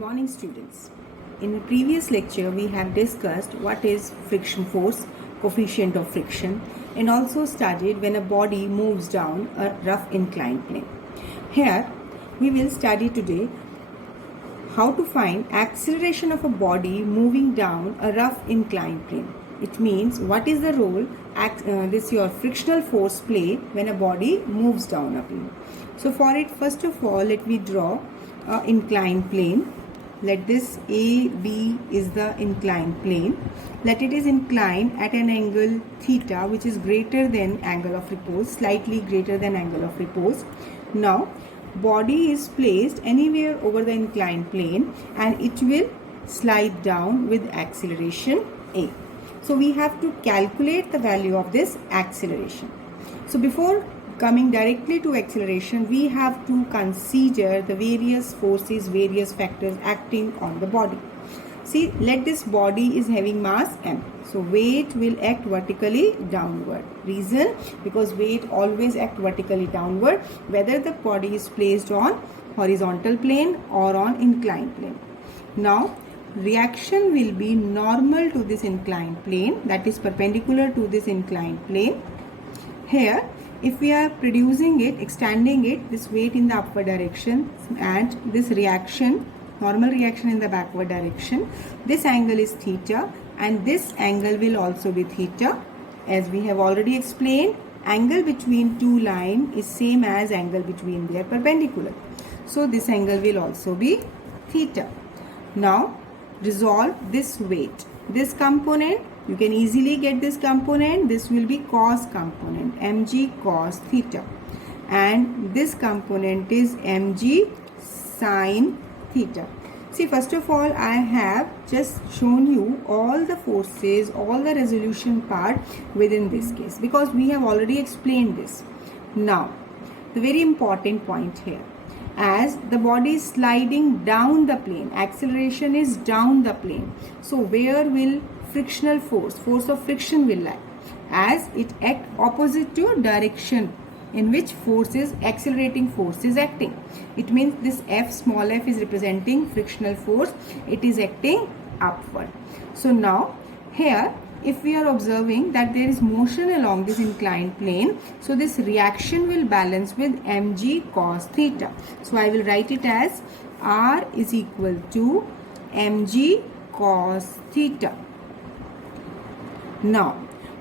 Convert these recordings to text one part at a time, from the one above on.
morning, students. In the previous lecture, we have discussed what is friction force, coefficient of friction, and also studied when a body moves down a rough inclined plane. Here, we will study today how to find acceleration of a body moving down a rough inclined plane. It means what is the role this your frictional force play when a body moves down a plane. So for it, first of all, let me draw an inclined plane. Let this AB is the inclined plane. Let it is inclined at an angle theta, which is greater than angle of repose, slightly greater than angle of repose. Now, body is placed anywhere over the inclined plane and it will slide down with acceleration A. So we have to calculate the value of this acceleration. So before coming directly to acceleration, we have to consider the various forces, various factors acting on the body. See, let this body is having mass m. So weight will act vertically downward. Reason? Because weight always act vertically downward, whether the body is placed on horizontal plane or on inclined plane. Now, reaction will be normal to this inclined plane, that is perpendicular to this inclined plane. Here, if we are producing it, extending it, this weight in the upward direction and this reaction, normal reaction in the backward direction, this angle is theta and this angle will also be theta. As we have already explained, angle between two lines is same as angle between their perpendicular. So this angle will also be theta. Now resolve this weight. This component, you can easily get this component. This will be cos component, mg cos theta. And this component is mg sin theta. See, first of all, I have just shown you all the forces, all the resolution part within this case, because we have already explained this. Now, the very important point here, as the body is sliding down the plane, acceleration is down the plane. So where will frictional force of friction will lie? As it act opposite to direction in which accelerating force is acting. It means this F, small f, is representing frictional force. It is acting upward. So now here, if we are observing that there is motion along this inclined plane, so this reaction will balance with mg cos theta. So I will write it as R is equal to mg cos theta. Now,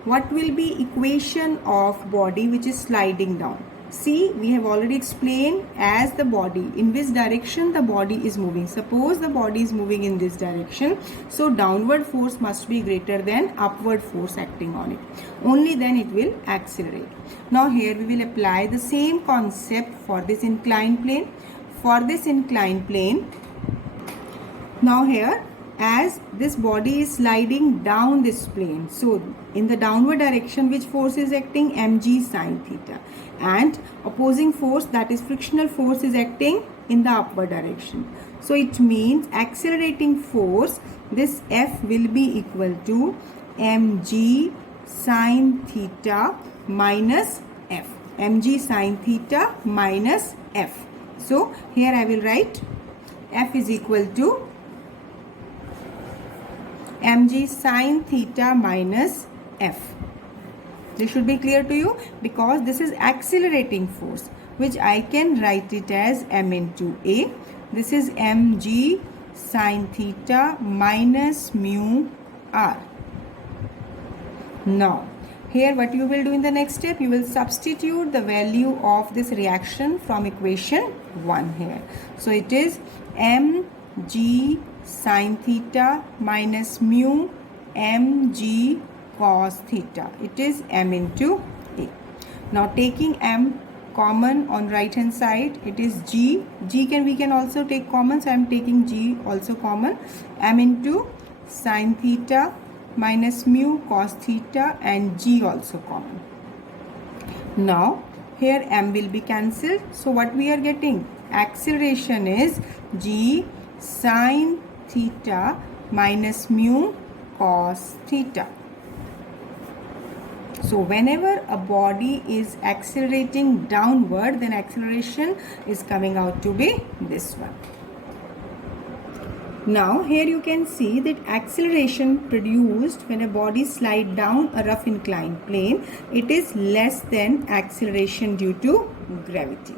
what will be equation of body which is sliding down? See, we have already explained as the body, in which direction the body is moving. Suppose the body is moving in this direction, so downward force must be greater than upward force acting on it. Only then it will accelerate. Now here we will apply the same concept for this inclined plane. For this inclined plane, now here, as this body is sliding down this plane, so in the downward direction, which force is acting? mg sin theta. And opposing force, that is frictional force, is acting in the upward direction. So it means accelerating force, this F will be equal to mg sin theta minus F. mg sin theta minus F. So here I will write F is equal to mg sin theta minus F. This should be clear to you, because this is accelerating force, which I can write it as m into A. This is mg sin theta minus mu r. Now, here what you will do in the next step, you will substitute the value of this reaction from equation 1 here. So it is mg sin theta minus mu mg cos theta. It is m into A. Now taking m common on right hand side, it is g. We can also take common, so I am taking g also common. M into sin theta minus mu cos theta and g also common. Now here m will be cancelled. So what we are getting? Acceleration is g sin theta minus mu cos theta. So whenever a body is accelerating downward, then acceleration is coming out to be this one. Now here you can see that acceleration produced when a body slides down a rough inclined plane, it is less than acceleration due to gravity.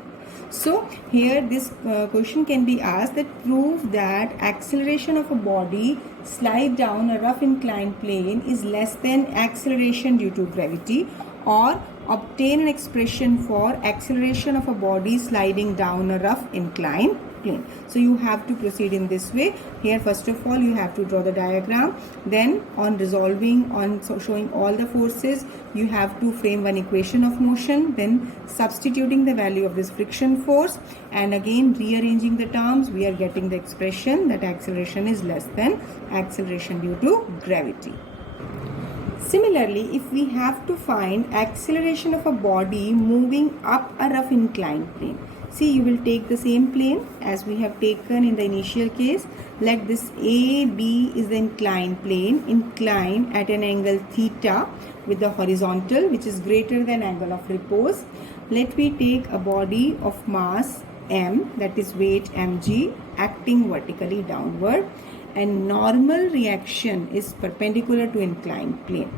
So here this question can be asked that prove that acceleration of a body slide down a rough inclined plane is less than acceleration due to gravity, or obtain an expression for acceleration of a body sliding down a rough inclined plane. So you have to proceed in this way. Here first of all you have to draw the diagram, then on resolving, showing all the forces, you have to frame one equation of motion, then substituting the value of this friction force, and again rearranging the terms, we are getting the expression that acceleration is less than acceleration due to gravity. Similarly, if we have to find acceleration of a body moving up a rough inclined plane, see, you will take the same plane as we have taken in the initial case. Let this AB is the inclined plane, incline at an angle theta with the horizontal, which is greater than angle of repose. Let me take a body of mass m, that is weight mg, acting vertically downward, and normal reaction is perpendicular to inclined plane.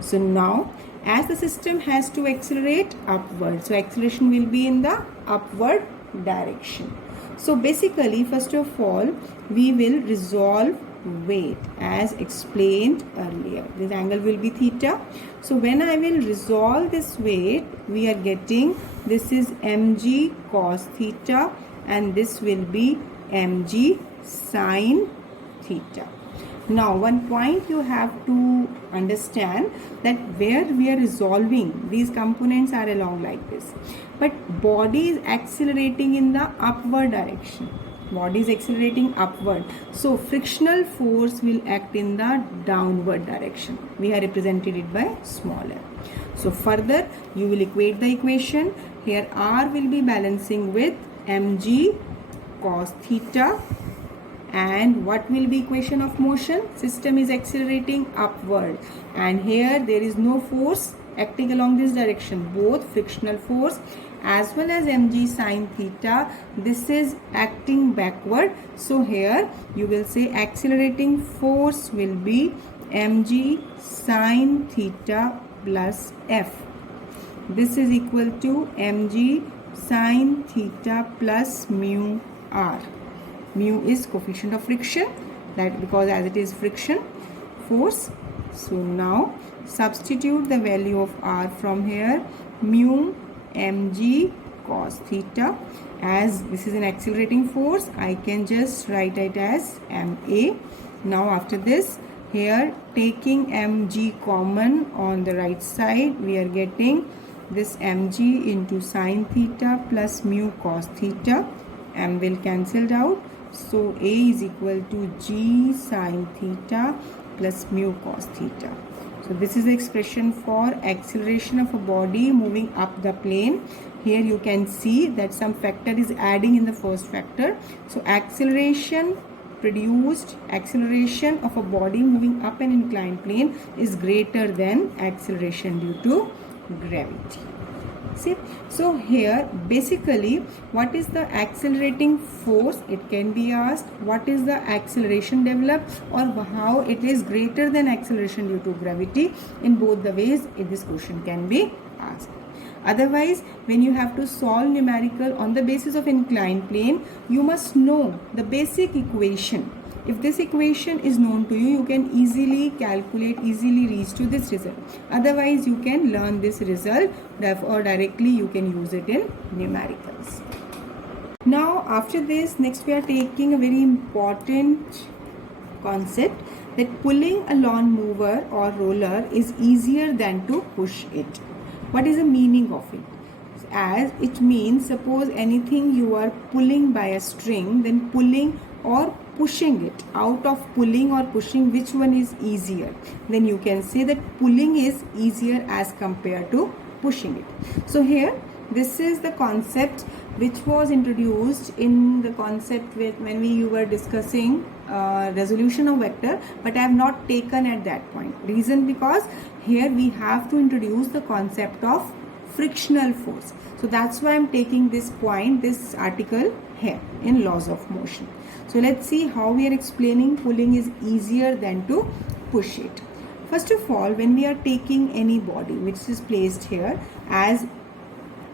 So now as the system has to accelerate upward, so acceleration will be in the upward direction. So basically first of all we will resolve weight as explained earlier. This angle will be theta. So when I will resolve this weight, we are getting this is mg cos theta and this will be mg sin theta. Now one point you have to understand that where we are resolving, these components are along like this, but body is accelerating in the upward direction. Body is accelerating upward, so frictional force will act in the downward direction. We have represented it by small r. So further you will equate the equation. Here r will be balancing with mg cos theta. And what will be equation of motion? System is accelerating upward, and here there is no force acting along this direction. Both frictional force as well as mg sin theta, this is acting backward. So here you will say accelerating force will be mg sin theta plus f. This is equal to mg sin theta plus mu r. Mu is coefficient of friction, that because as it is friction force. So now substitute the value of r from here, mu mg cos theta. As this is an accelerating force, I can just write it as ma. Now after this, here taking mg common on the right side, we are getting this mg into sin theta plus mu cos theta. M will cancelled out. So A is equal to g sin theta plus mu cos theta. So this is the expression for acceleration of a body moving up the plane. Here you can see that some factor is adding in the first factor. So acceleration produced, acceleration of a body moving up an inclined plane is greater than acceleration due to gravity. See, so here basically what is the accelerating force? It can be asked what is the acceleration developed, or how it is greater than acceleration due to gravity. In both the ways this question can be asked. Otherwise, when you have to solve numerical on the basis of inclined plane, you must know the basic equation. If this equation is known to you, you can easily calculate, easily reach to this result. Otherwise, you can learn this result or directly you can use it in numericals. Now, after this, next we are taking a very important concept that pulling a lawn mower or roller is easier than to push it. What is the meaning of it? As it means, suppose anything you are pulling by a string, then pulling or pushing it. Out of pulling or pushing, which one is easier? Then you can say that pulling is easier as compared to pushing it. So here this is the concept which was introduced in the concept when you were discussing resolution of vector, but I have not taken at that point. Reason because here we have to introduce the concept of frictional force. So that's why I'm taking this point, this article here in laws of motion. So let's see how we are explaining pulling is easier than to push it. First of all, when we are taking any body which is placed here, as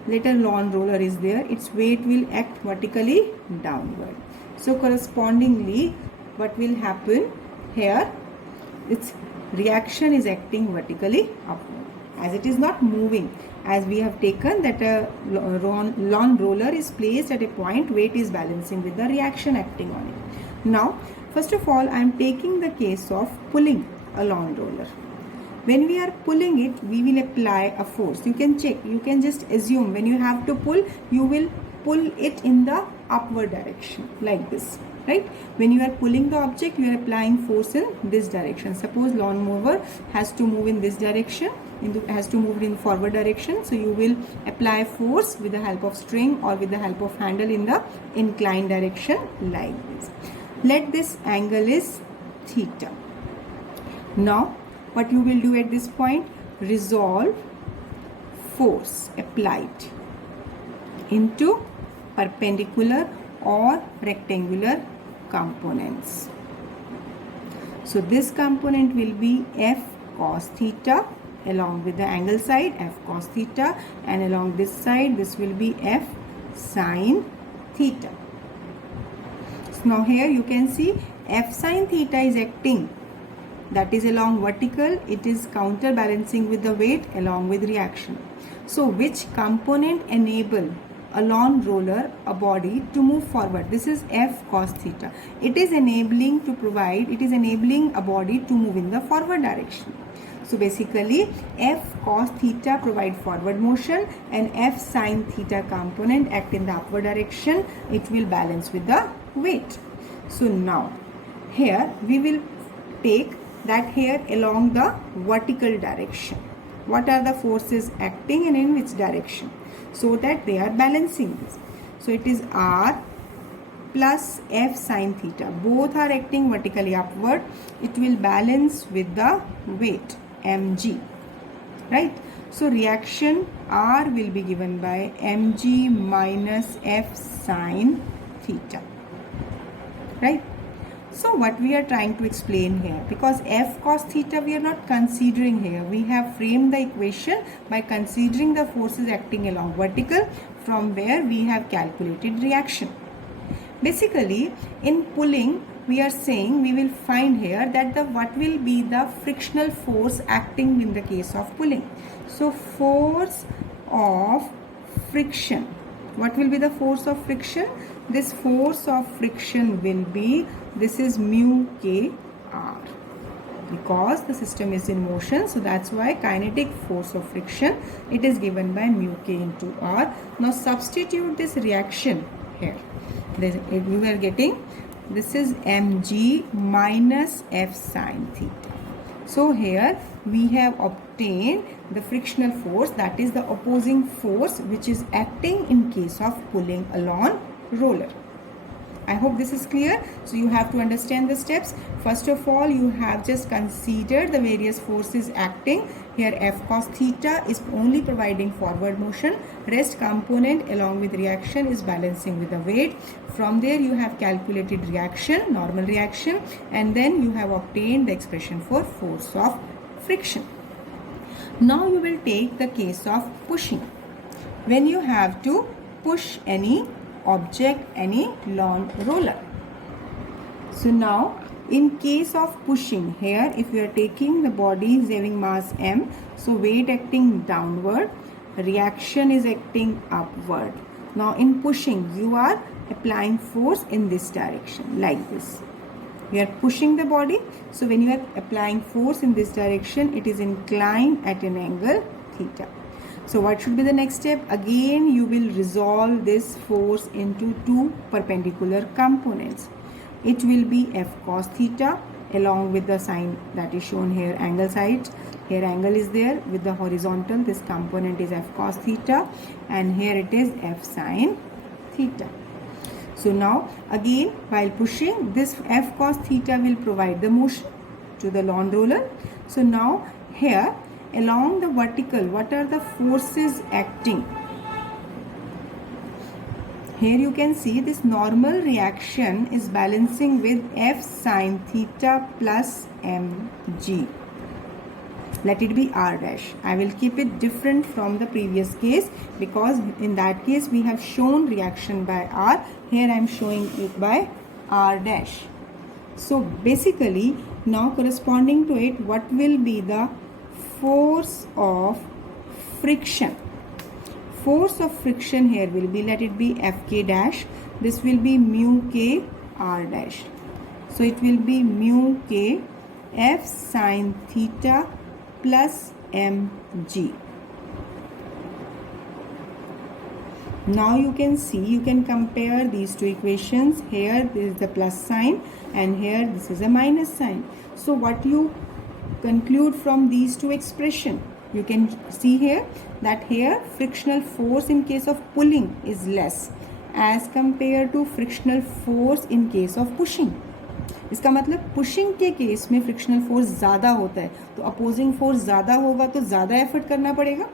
little lawn roller is there, its weight will act vertically downward. So correspondingly, what will happen here, its reaction is acting vertically upward, as it is not moving, as we have taken that a lawn roller is placed at a point, weight is balancing with the reaction acting on it. Now first of all, I am taking the case of pulling a lawn roller. When we are pulling it, we will apply a force. You can check, you can just assume when you have to pull, you will pull it in the upward direction like this, right? When you are pulling the object, you are applying force in this direction. Suppose lawn mower has to move in this direction, has to move in forward direction, so you will apply force with the help of string or with the help of handle in the inclined direction like this. Let this angle is theta. Now what you will do at this point, resolve force applied into perpendicular or rectangular components. So this component will be F cos theta along with the angle side F cos theta, and along this side this will be F sin theta. So now here you can see F sin theta is acting, that is along vertical, it is counterbalancing with the weight along with reaction. So which component enable a lawn roller, a body to move forward? This is F cos theta. It is enabling to provide, it is enabling a body to move in the forward direction. So basically F cos theta provide forward motion and F sin theta component act in the upward direction. It will balance with the weight. So now here we will take that here along the vertical direction. What are the forces acting and in which direction, so that they are balancing this? So it is R plus F sin theta. Both are acting vertically upward. It will balance with the weight mg, right? So reaction R will be given by mg minus F sin theta, right? So what we are trying to explain here, because F cos theta we are not considering here, we have framed the equation by considering the forces acting along vertical, from where we have calculated reaction. Basically in pulling, we are saying we will find here that what will be the frictional force acting in the case of pulling. So force of friction, what will be the force of friction? This force of friction will be, this is mu k r, because the system is in motion, so that's why kinetic force of friction, it is given by mu k into r. Now substitute this reaction here. You are getting, this is mg minus F sin theta. So here we have obtained the frictional force, that is the opposing force which is acting in case of pulling a lawn roller. I hope this is clear. So you have to understand the steps. First of all, you have just considered the various forces acting. Here F cos theta is only providing forward motion. Rest component along with reaction is balancing with the weight. From there you have calculated reaction, normal reaction, and then you have obtained the expression for force of friction. Now you will take the case of pushing. When you have to push any object, any lawn roller. So now in case of pushing, here if you are taking the body is having mass m, so weight acting downward, reaction is acting upward. Now in pushing, you are applying force in this direction like this. You are pushing the body, so when you are applying force in this direction, it is inclined at an angle theta. So what should be the next step? Again you will resolve this force into two perpendicular components. It will be F cos theta along with the sign that is shown here, angle side. Here angle is there with the horizontal, this component is F cos theta, and here it is F sin theta. So now again while pushing, this F cos theta will provide the motion to the lawn roller. So now here along the vertical, what are the forces acting? Here you can see this normal reaction is balancing with F sine theta plus mg. Let it be R dash. I will keep it different from the previous case because in that case we have shown reaction by R. Here I am showing it by R dash. So basically now corresponding to it, what will be the force of friction? Force of friction here will be, let it be Fk dash. This will be mu k R dash. So it will be mu k F sine theta plus mg. Now you can see, you can compare these two equations. Here this is the plus sign and here this is a minus sign. So what you conclude from these two expressions? You can see here that here frictional force in case of pulling is less as compared to frictional force in case of pushing. इसका मतलब pushing के case में frictional force ज़्यादा होता है, तो opposing force ज़्यादा होगा तो ज़्यादा एफर्ट करना पड़ेगा.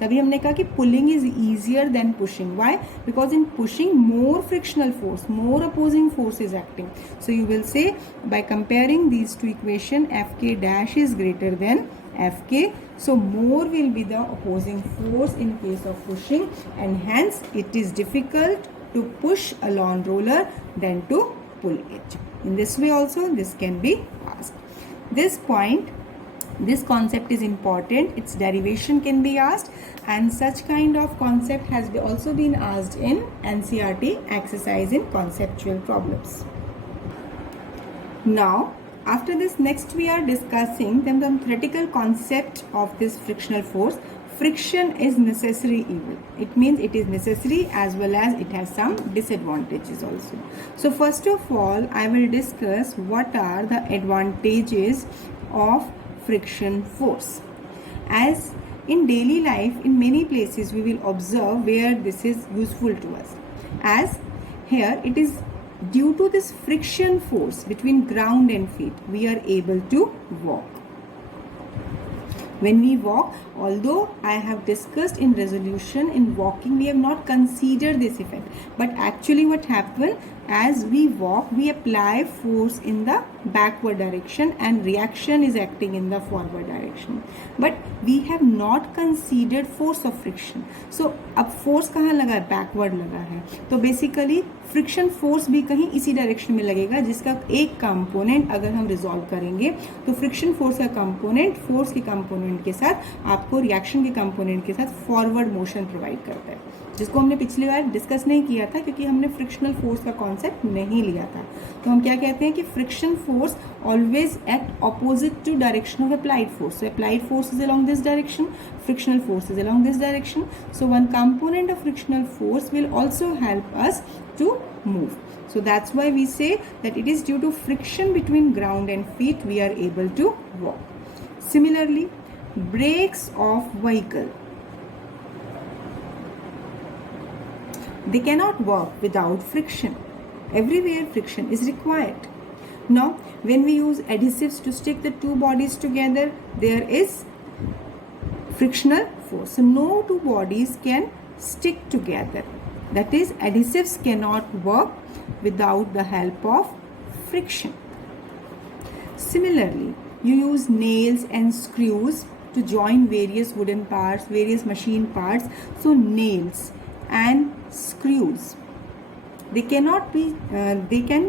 तभी हमने कहा कि pulling is easier than pushing. Why? Because in pushing more frictional force, more opposing force is acting. So you will say by comparing these two equation F K dash is greater than F K. So more will be the opposing force in case of pushing, and hence it is difficult to push a lawn roller than to pull it. In this way also this can be asked. This point, this concept is important. Its derivation can be asked, and such kind of concept has also been asked in NCERT exercise in conceptual problems. Now after this, next we are discussing the theoretical concept of this frictional force. Friction is necessary evil. It means it is necessary as well as it has some disadvantages also. So first of all, I will discuss what are the advantages of friction force. As in daily life, in many places we will observe where this is useful to us. As here it is due to this friction force between ground and feet, we are able to walk. When we walk, although I have discussed in resolution, in walking we have not considered this effect, but actually what happens, as we walk we apply force in the backward direction and reaction is acting in the forward direction, but we have not considered force of friction. So अब force कहाँ लगा है? Backward लगा है. तो basically friction force भी कहीं इसी डायरेक्शन में लगेगा, जिसका एक कंपोनेंट अगर हम रिजॉल्व करेंगे तो फ्रिक्शन फोर्स का कंपोनेंट फोर्स के कंपोनेंट के साथ आपको रिएक्शन के कंपोनेंट के साथ फॉरवर्ड मोशन प्रोवाइड करता है, जिसको हमने पिछली बार डिस्कस नहीं किया था क्योंकि हमने फ्रिक्शनल फोर्स का कॉन्सेप्ट नहीं लिया था. तो हम क्या कहते हैं कि friction force always act opposite to direction of applied force. So applied force is along this direction, frictional force is along this direction. So one component of frictional force will also help us to move. So that's why we say that it is due to friction between ground and feet we are able to walk. Similarly, brakes of vehicle, they cannot work without friction. Everywhere friction is required. Now when we use adhesives to stick the two bodies together, there is frictional force. So no two bodies can stick together. That is, adhesives cannot work without the help of friction. Similarly, you use nails and screws to join various wooden parts, various machine parts. So nails and screws, they cannot be they can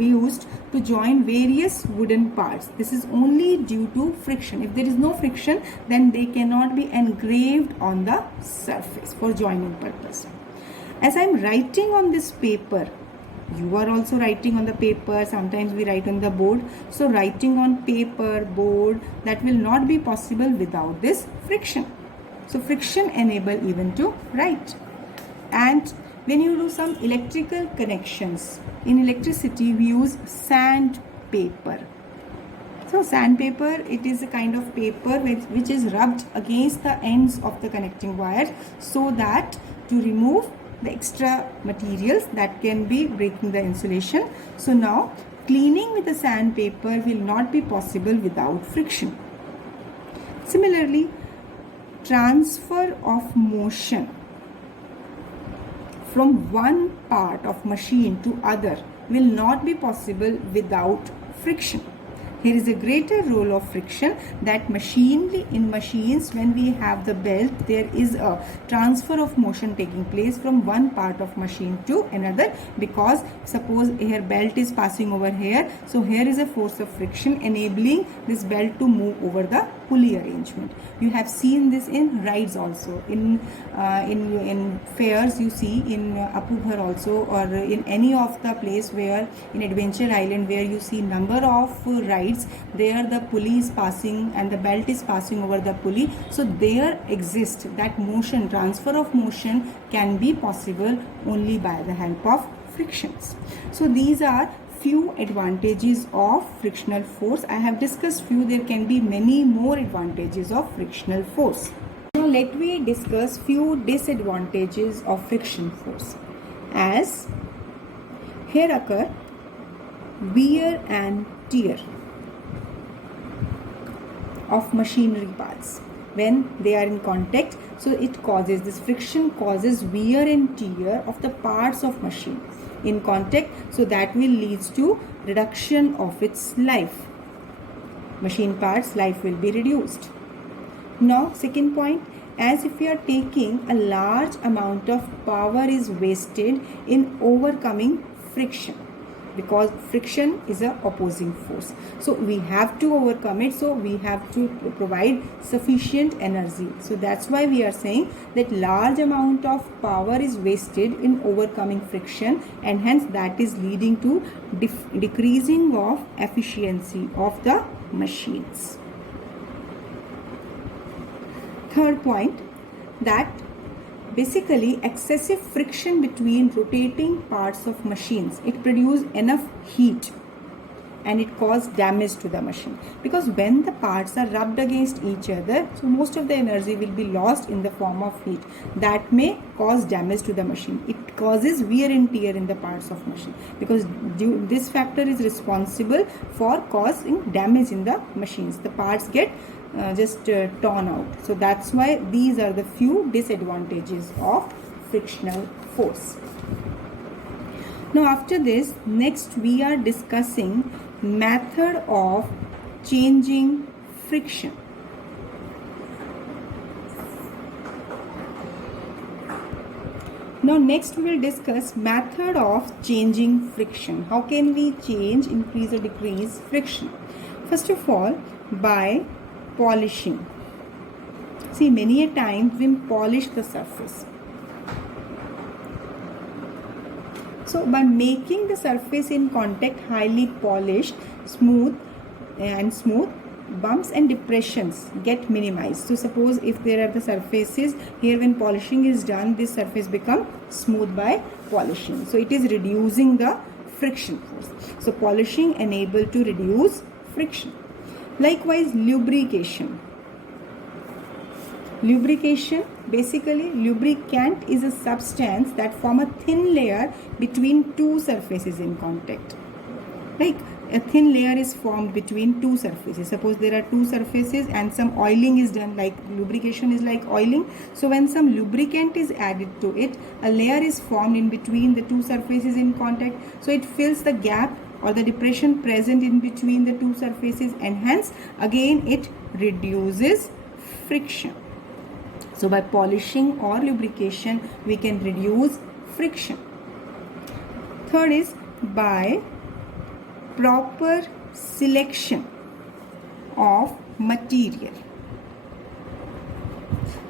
be used to join various wooden parts. This is only due to friction. If there is no friction, then they cannot be engraved on the surface for joining purpose. As I am writing on this paper, you are also writing on the paper. Sometimes we write on the board. So writing on paper, board, that will not be possible without this friction. So friction enable even to write. And when you do some electrical connections, in electricity we use sandpaper. So sandpaper, it is a kind of paper which is rubbed against the ends of the connecting wires so that to remove the extra materials that can be breaking the insulation. So now cleaning with the sandpaper will not be possible without friction. Similarly, transfer of motion from one part of machine to other will not be possible without friction. Here is a greater role of friction, that in machines when we have the belt, there is a transfer of motion taking place from one part of machine to another, because suppose here belt is passing over here, so here is a force of friction enabling this belt to move over the pulley arrangement. You have seen this in rides also, in fairs you see, in Apughar also, or in any of the place where in Adventure Island where you see number of rides, there the pulley is passing and the belt is passing over the pulley. So there exists that motion, transfer of motion can be possible only by the help of frictions. So these are few advantages of frictional force. I have discussed few, there can be many more advantages of frictional force. Now let me discuss few disadvantages of friction force. As here occur wear and tear of machinery parts when they are in contact. So it causes, this friction causes wear and tear of the parts of machine in contact, so that will leads to reduction of its life. Machine parts life will be reduced. Now second point, as if we are taking a large amount of power is wasted in overcoming friction, because friction is a opposing force, so we have to overcome it, so we have to provide sufficient energy. So that's why we are saying that large amount of power is wasted in overcoming friction, and hence that is leading to decreasing of efficiency of the machines. Third point, that basically excessive friction between rotating parts of machines, it produces enough heat and it causes damage to the machine, because when the parts are rubbed against each other, so most of the energy will be lost in the form of heat, that may cause damage to the machine. It causes wear and tear in the parts of machine, because this factor is responsible for causing damage in the machines. The parts get torn out. So that's why these are the few disadvantages of frictional force. Now after this, next we are discussing method of changing friction. Now next we will discuss method of changing friction. How can we change, increase or decrease friction? First of all, by polishing. See, many a time we polish the surface. So by making the surface in contact highly polished, smooth, bumps and depressions get minimized. So suppose if there are the surfaces here, when polishing is done, this surface become smooth by polishing. So it is reducing the friction force. So polishing enable to reduce friction. Likewise, lubrication. Lubrication, basically lubricant is a substance that form a thin layer between two surfaces in contact. Like a thin layer is formed between two surfaces. Suppose there are two surfaces and some oiling is done, like lubrication is like oiling. So when some lubricant is added to it, a layer is formed in between the two surfaces in contact. So it fills the gap or the depression present in between the two surfaces, and hence again it reduces friction. So by polishing or lubrication we can reduce friction. Third is by proper selection of material.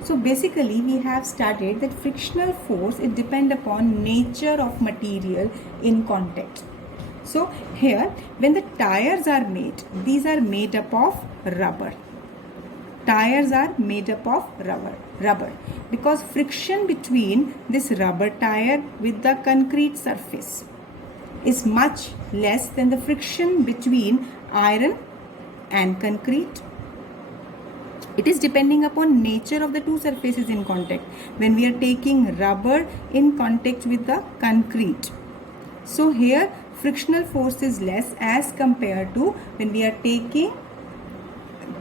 So basically we have studied that frictional force, it depends upon nature of material in contact. So here when the tires are made, these are made up of rubber. Tires are made up of rubber because friction between this rubber tire with the concrete surface is much less than the friction between iron and concrete. It is depending upon nature of the two surfaces in contact. When we are taking rubber in contact with the concrete, so here frictional force is less as compared to when we are taking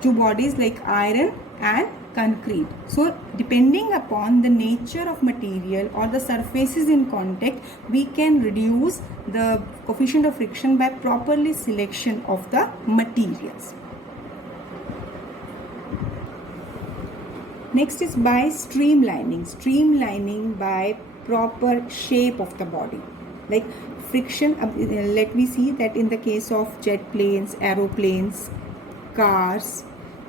two bodies like iron and concrete. So depending upon the nature of material or the surfaces in contact, we can reduce the coefficient of friction by properly selection of the materials. Next is by streamlining by proper shape of the body. Like friction, let me see that in the case of jet planes, aeroplanes, cars,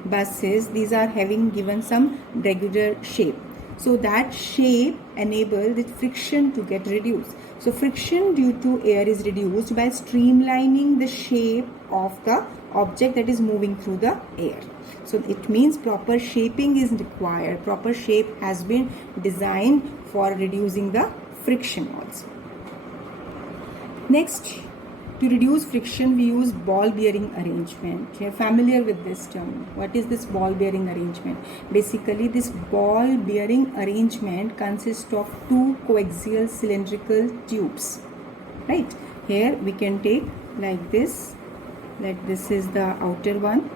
buses, these are having given some regular shape. So that shape enables the friction to get reduced. So friction due to air is reduced by streamlining the shape of the object that is moving through the air. So it means proper shaping is required. Proper shape has been designed for reducing the friction also. Next, to reduce friction, we use ball bearing arrangement. You are familiar with this term. What is this ball bearing arrangement? Basically, this ball bearing arrangement consists of two coaxial cylindrical tubes. Right? Here we can take like this. Like this is the outer one.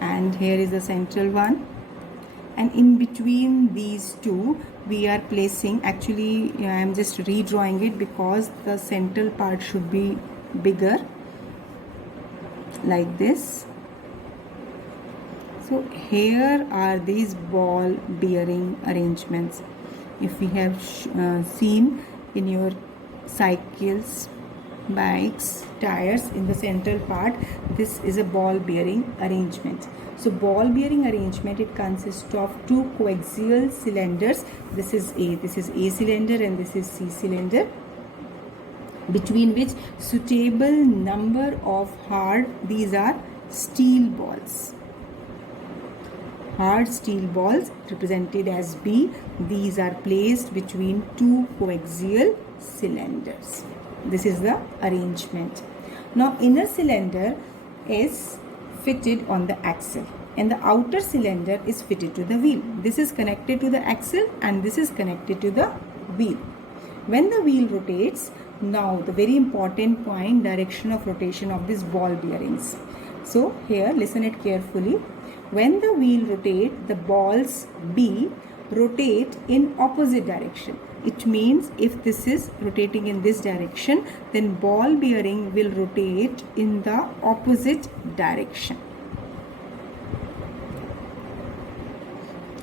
And here is the central one. And in between these two, we are placing, actually I am just redrawing it because the central part should be bigger, like this. So here are these ball bearing arrangements. If we have seen in your cycles, bikes, tires, in the central part, this is a ball bearing arrangement. So ball bearing arrangement, it consists of two coaxial cylinders. This is A cylinder and this is C cylinder, between which suitable number of these are steel balls. Hard steel balls represented as B. These are placed between two coaxial cylinders. This is the arrangement. Now inner cylinder is fitted on the axle and the outer cylinder is fitted to the wheel. This is connected to the axle and this is connected to the wheel. When the wheel rotates, now the very important point, direction of rotation of these ball bearings. So here listen it carefully. When the wheel rotates, the balls B rotate in opposite direction. It means if this is rotating in this direction, then ball bearing will rotate in the opposite direction.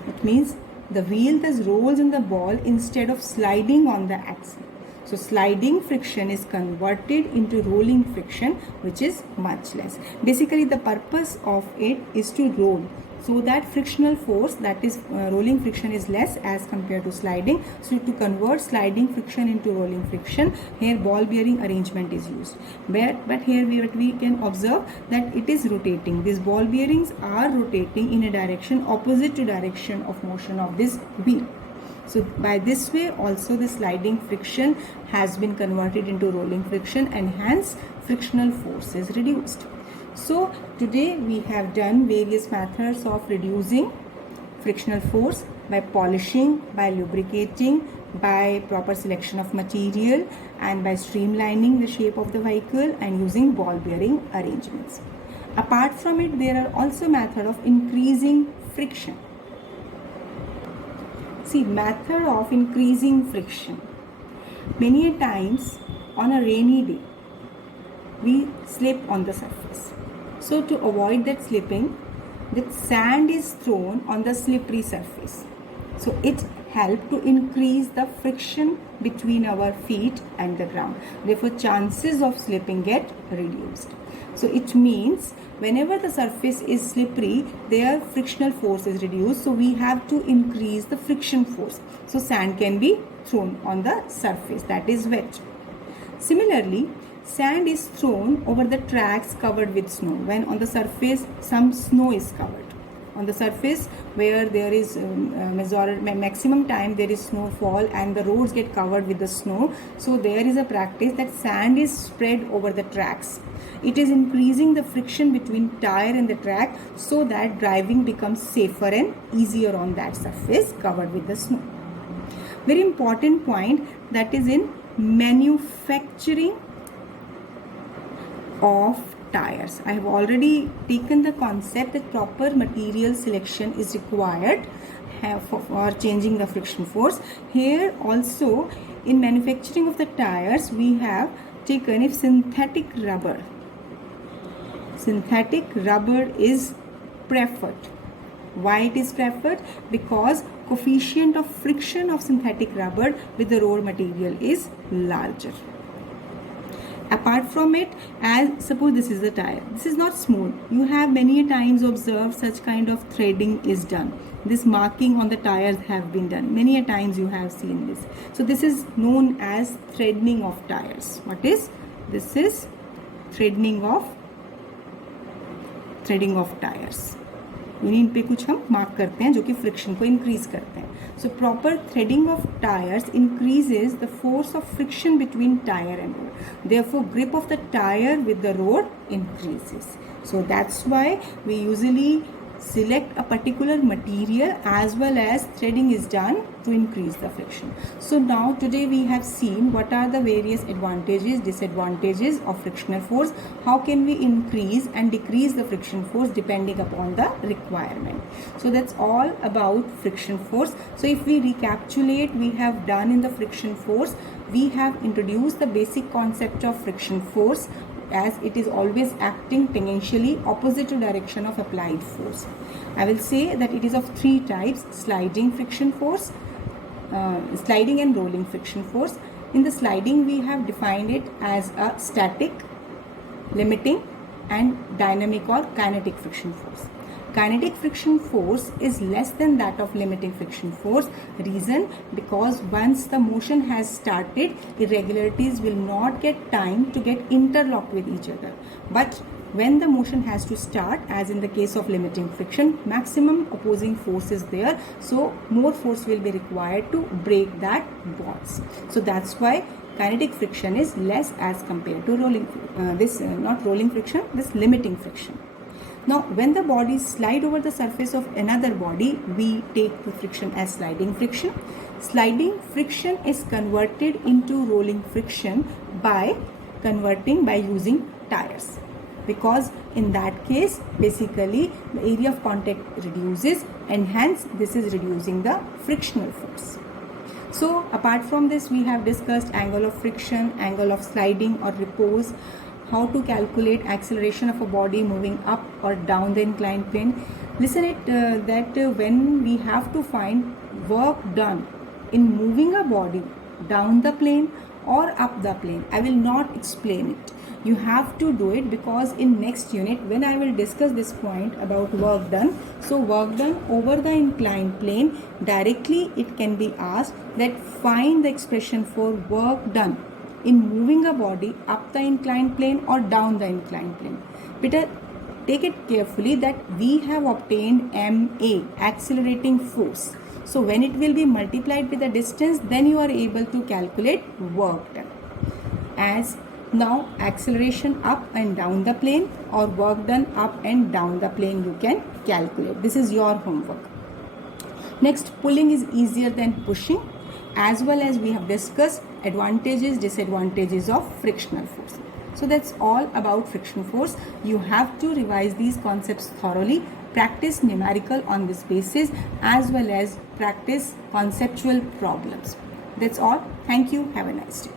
It means the wheel thus rolls in the ball instead of sliding on the axle. So sliding friction is converted into rolling friction, which is much less. Basically the purpose of it is to roll, so that frictional force, that is rolling friction, is less as compared to sliding. So to convert sliding friction into rolling friction, here ball bearing arrangement is used. But here we can observe that it is rotating. These ball bearings are rotating in a direction opposite to direction of motion of this wheel. So by this way also the sliding friction has been converted into rolling friction and hence frictional force is reduced. So today we have done various methods of reducing frictional force by polishing, by lubricating, by proper selection of material, and by streamlining the shape of the vehicle and using ball bearing arrangements. Apart from it, there are also methods of increasing friction. See, method of increasing friction. Many a times on a rainy day, we slip on the surface. So to avoid that slipping, the sand is thrown on the slippery surface. So it helps to increase the friction between our feet and the ground. Therefore, chances of slipping get reduced. So it means whenever the surface is slippery, their frictional force is reduced. So we have to increase the friction force. So sand can be thrown on the surface that is wet. Similarly, sand is thrown over the tracks covered with snow. When on the surface some snow is covered. On the surface where there is maximum time there is snowfall and the roads get covered with the snow. So there is a practice that sand is spread over the tracks. It is increasing the friction between tire and the track so that driving becomes safer and easier on that surface covered with the snow. Very important point, that is in manufacturing of tires. I have already taken the concept that proper material selection is required for changing the friction force. Here also, in manufacturing of the tires, we have taken if synthetic rubber is preferred. Why it is preferred? Because coefficient of friction of synthetic rubber with the raw material is larger. Apart from it, as suppose this is a tire, this is not smooth. You have many times observed such kind of threading is done. This marking on the tires have been done. Many a times you have seen this. So this is known as threading of tires. What is? This is threading of tires. यानी इन पे कुछ हम mark करते हैं जो कि friction को increase करते हैं. So proper threading of tyres increases the force of friction between tyre and road. Therefore grip of the tyre with the road increases. So that's why we usually select a particular material as well as threading is done to increase the friction. So now today we have seen what are the various advantages, disadvantages of frictional force. How can we increase and decrease the friction force depending upon the requirement. So that's all about friction force. So if we recapitulate, we have done in the friction force, we have introduced the basic concept of friction force, as it is always acting tangentially opposite to direction of applied force. I will say that it is of three types: sliding friction force, sliding and rolling friction force. In the sliding, we have defined it as a static, limiting and dynamic or kinetic friction force. Kinetic friction force is less than that of limiting friction force. Reason? Because once the motion has started, irregularities will not get time to get interlocked with each other. But when the motion has to start, as in the case of limiting friction, maximum opposing force is there, so more force will be required to break that bonds. So that's why kinetic friction is less as compared to rolling, not rolling friction, this limiting friction. Now, when the bodies slide over the surface of another body, we take the friction as sliding friction. Sliding friction is converted into rolling friction by using tires. Because in that case, basically the area of contact reduces and hence this is reducing the frictional force. So apart from this, we have discussed angle of friction, angle of sliding or repose, how to calculate acceleration of a body moving up or down the inclined plane. Listen it that when we have to find work done in moving a body down the plane or up the plane, I will not explain it. You have to do it because in next unit when I will discuss this point about work done. So work done over the inclined plane, directly it can be asked that find the expression for work done in moving a body up the inclined plane or down the inclined plane. Better take it carefully that we have obtained MA, accelerating force. So when it will be multiplied with the distance, then you are able to calculate work done. As now acceleration up and down the plane or work done up and down the plane you can calculate. This is your homework. Next, pulling is easier than pushing, as well as we have discussed advantages, disadvantages of frictional force. So that's all about friction force. You have to revise these concepts thoroughly, practice numerical on this basis, as well as practice conceptual problems. That's all. Thank you. Have a nice day.